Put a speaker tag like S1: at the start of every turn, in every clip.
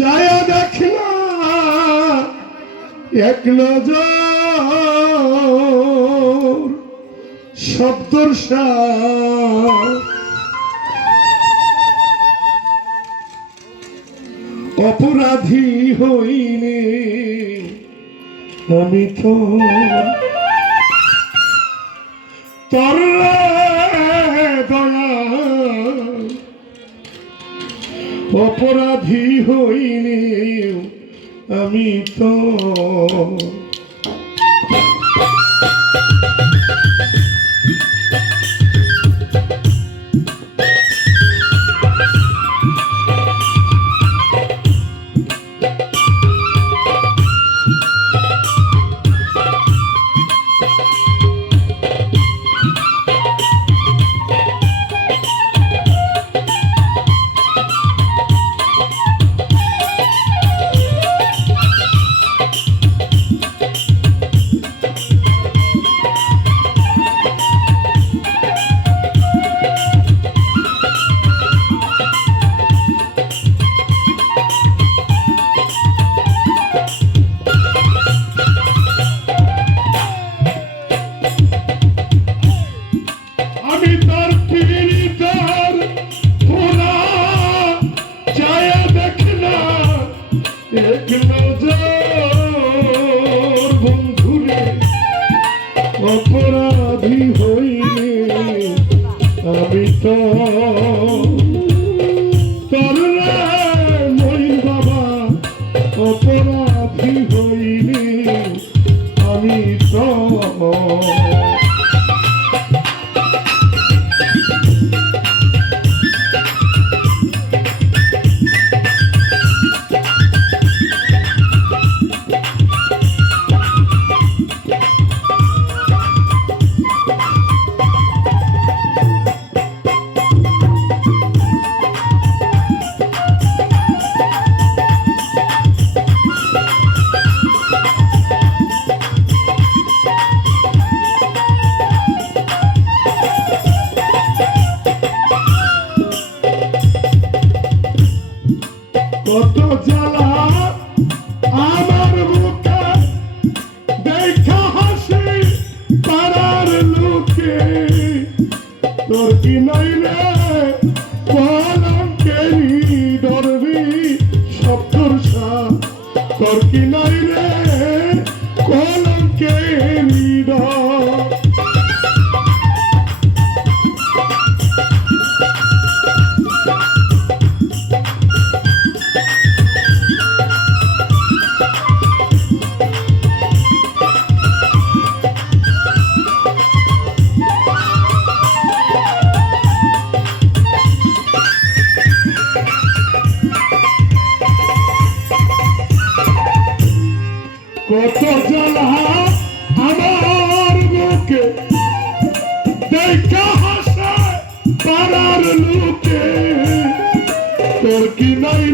S1: চায়া দেখ না শব্দর অপরাধী হইনি আমি তো। তোর দয়া অপরাধী হইনি আমি তো। আমি কত জ্বালা আমার বুকে দেখা হাসি পাড়ার লোকে। তোর কি নাই আমার বুকে দেখা হাসে পাড়ার লোকে। তোর কি নাই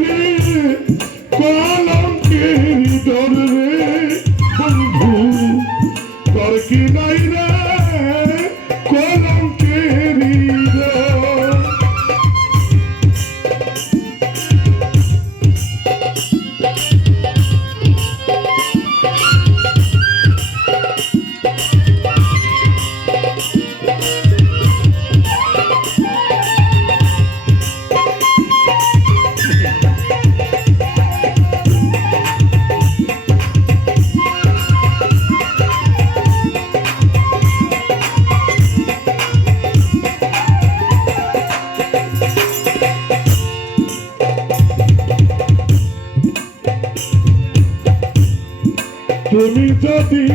S1: তুমি যদি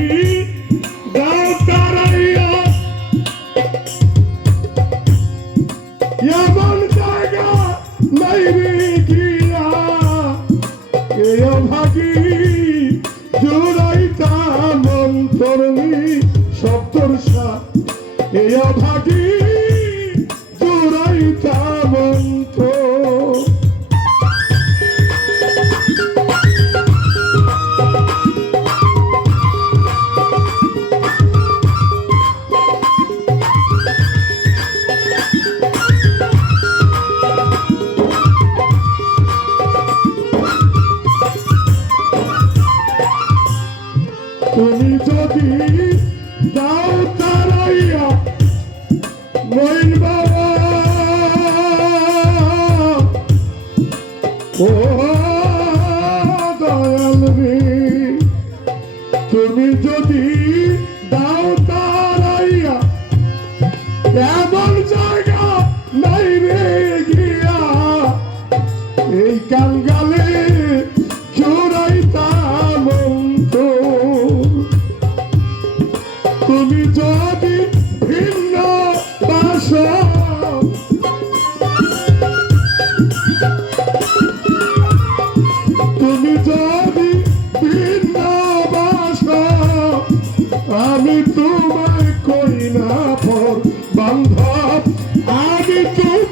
S1: দাও তারাইয়া, এমন জায়গা নাই গিয়া এ ভাগি, জোড়াইতা মন্তরমি সপ্তর সা এ ভাগি যদি দাও তারাইয়া মইন বাবা। ও তুমি যদি দাও তারাইয়া, এমন জায়গা নাই রে গিয়া। এই কাঙ্গালে আমি